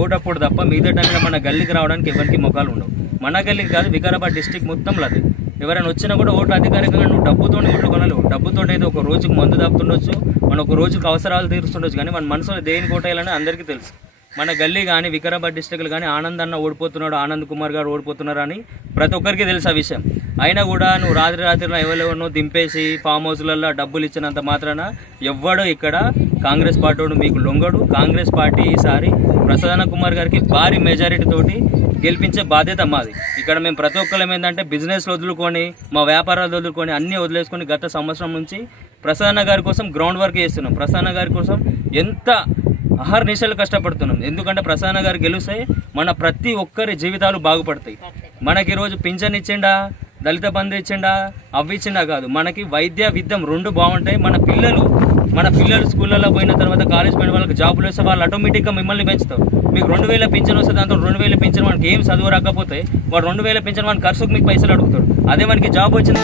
ఓటప్పుడు తప్ప మిగతా టైంలో మన గల్లీకి రావడానికి ఎవరికి మొఖాలు ఉండవు. మన గల్లీకి కాదు, వికారాబాద్ డిస్టిక్ మొత్తంలో అది. ఎవరైనా వచ్చినా కూడా ఓట్లు అధికారికంగా నువ్వు డబ్బుతో ఓట్లు కొనలేవు. డబ్బుతో అయితే ఒక రోజుకు మందు తప్పుతుండొచ్చు, మన ఒక రోజుకు అవసరాలు తీరుస్తుండొచ్చు, కానీ మన మనసులో దేనికి ఓటేయాలని అందరికీ తెలుసు. మన గల్లీ కానీ వికారాబాద్ డిస్టిక్లు కానీ ఆనంద్ అన్న ఓడిపోతున్నాడు, ఆనంద్ కుమార్ గారు ఓడిపోతున్నారు అని ప్రతి ఒక్కరికి తెలుసు ఆ విషయం. అయినా కూడా నువ్వు రాత్రిలో ఎవరెవరినో దింపేసి ఫామ్ హౌస్లలో డబ్బులు ఇచ్చినంత మాత్రాన ఎవ్వడో ఇక్కడ కాంగ్రెస్ పార్టీ మీకు లొంగడు. కాంగ్రెస్ పార్టీ ఈసారి ప్రసన్న కుమార్ గారికి భారీ మెజారిటీ తోటి గెలిపించే బాధ్యత మాది. ఇక్కడ మేము ప్రతి ఒక్కరం ఏంటంటే బిజినెస్లు వదులుకొని, మా వ్యాపారాలు వదులుకొని అన్నీ వదిలేసుకొని గత సంవత్సరం నుంచి ప్రసన్న గారి కోసం గ్రౌండ్ వర్క్ చేస్తున్నాం. ప్రసన్న గారి కోసం ఎంత అహర్నిశలు కష్టపడుతున్నాం. ఎందుకంటే ప్రసన్న గారు గెలిస్తే మన ప్రతి ఒక్కరి జీవితాలు బాగుపడతాయి. మనకి ఈరోజు పింఛన్ ఇచ్చిండా, దళిత బంధు ఇచ్చిండా, అవి ఇచ్చిండా కాదు, మనకి వైద్య విద్యం రెండు బాగుంటాయి. మన పిల్లలు స్కూళ్ళలో పోయిన తర్వాత కాలేజ్ పోయిన వాళ్ళకి జాబులు వస్తే వాళ్ళు ఆటోమేటిక్గా మిమ్మల్ని పెంచుతారు. మీకు 2000 పింఛన్ వస్తే దాంతో 2000 పింఛన్ మనకి ఏం చదువు రాకపోతే వాడు 2000 పింఛన్ మన ఖర్చుకు మీకు పైసలు అడుగుతాడు. అదే మనకి జాబ్ వచ్చింది